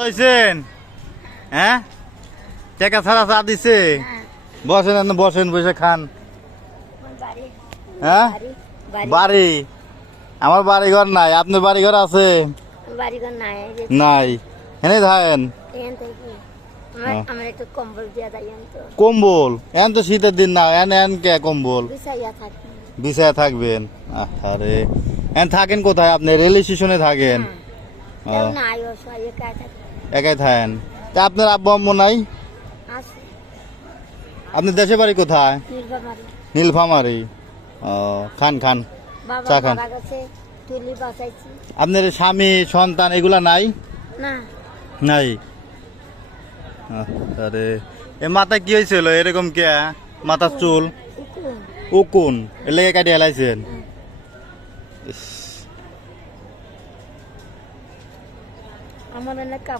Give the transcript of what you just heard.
হয়েছেন হ্যাঁ টাকা ছাড়া চা দিছে বসেন আপনি বসেন বসে খান হ্যাঁ বাড়ি আমার বাড়ি ঘর নাই আপনার বাড়ি ঘর আছে বাড়িঘর নাই নাই এনে থাকেন এখান থেকে আমার একটু কম্বল দিয়া যাই তো কম্বল এখন তো শীতের দিন না এন এন কে কম্বল বিছাইয়া থাকি বিছায় থাকবেন আরে এখন থাকেন কোথায় আপনি রেল স্টেশনে থাকেন কেউ নাই অসহায় একাই থাকি একাই থাকেন তা আপনার আব্বু আম্মু নাই আছে আপনার দেশের বাড়ি কোথায় নির্বামারি নীলফামারি ও খান খান বাবা চা খান মারা গেছে তুলি বাঁচাইছি আপনার স্বামী সন্তান এগুলা নাই না নাই আরে এ মাথায় কি হয়েছিল এরকম কে মাথার চুল উকুন উকুন এর লেগে কাটিয়ে এলাইছেন আমার অনেক কাপড়